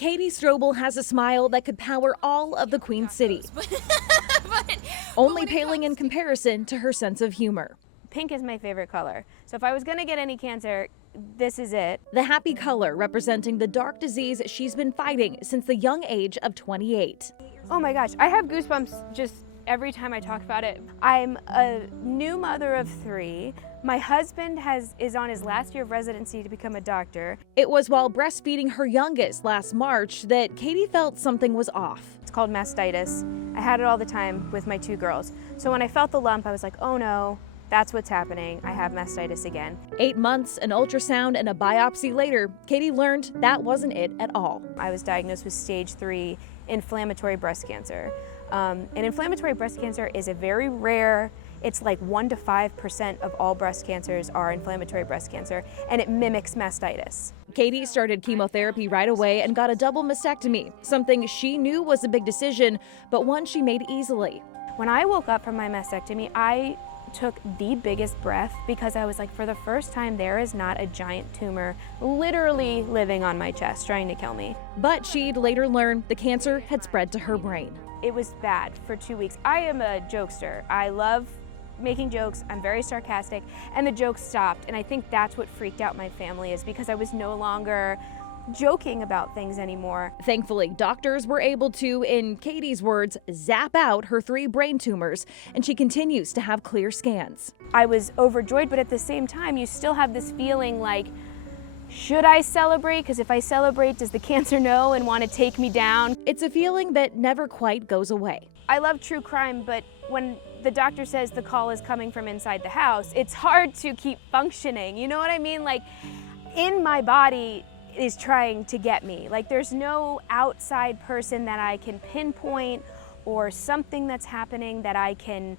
Katie Strobel has a smile that could power all of the Queen City, only paling in comparison to her sense of humor. Pink is my favorite color. So if I was gonna get any cancer, this is it. The happy color representing the dark disease she's been fighting since the young age of 28. Oh my gosh, I have goosebumps just every time I talk about it. I'm a new mother of 3. My husband is on his last year of residency to become a doctor. It was while breastfeeding her youngest last March that Katie felt something was off. It's called mastitis. I had it all the time with my 2 girls. So when I felt the lump, I was like, oh no, that's what's happening. I have mastitis again. 8 months, an ultrasound, and a biopsy later, Katie learned that wasn't it at all. I was diagnosed with stage 3 inflammatory breast cancer. And inflammatory breast cancer is a very rare, it's like 1 to 5% of all breast cancers are inflammatory breast cancer, and it mimics mastitis. Katie started chemotherapy right away and got a double mastectomy, something she knew was a big decision, but one she made easily. When I woke up from my mastectomy, I took the biggest breath because I was like, for the first time, there is not a giant tumor literally living on my chest trying to kill me. But she'd later learn the cancer had spread to her brain. It was bad for 2 weeks. I am a jokester. I love making jokes. I'm very sarcastic, and the jokes stopped. And I think that's what freaked out my family, is because I was no longer joking about things anymore. Thankfully, doctors were able to, in Katie's words, zap out her 3 brain tumors, and she continues to have clear scans. I was overjoyed, but at the same time, you still have this feeling like, should I celebrate? Because if I celebrate, does the cancer know and want to take me down? It's a feeling that never quite goes away. I love true crime, but when the doctor says the call is coming from inside the house, it's hard to keep functioning. You know what I mean? Like, in my body is trying to get me. Like, there's no outside person that I can pinpoint or something that's happening that I can,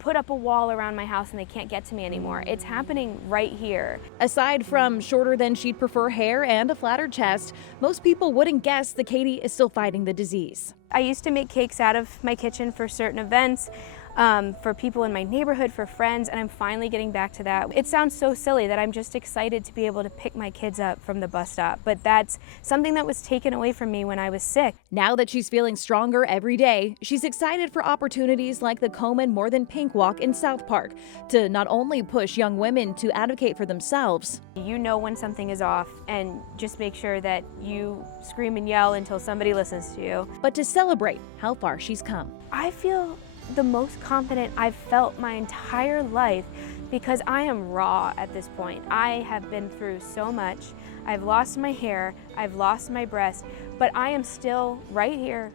put up a wall around my house and they can't get to me anymore. It's happening right here. Aside from shorter than she'd prefer hair and a flatter chest, most people wouldn't guess that Katie is still fighting the disease. I used to make cakes out of my kitchen for certain events, for people in my neighborhood, for friends, and I'm finally getting back to that. It sounds so silly that I'm just excited to be able to pick my kids up from the bus stop, but that's something that was taken away from me when I was sick. Now that she's feeling stronger every day, she's excited for opportunities like the Komen More Than Pink Walk in South Park to not only push young women to advocate for themselves. You know when something is off, and just make sure that you scream and yell until somebody listens to you. But to celebrate how far she's come. I feel the most confident I've felt my entire life because I am raw at this point. I have been through so much. I've lost my hair, I've lost my breast, but I am still right here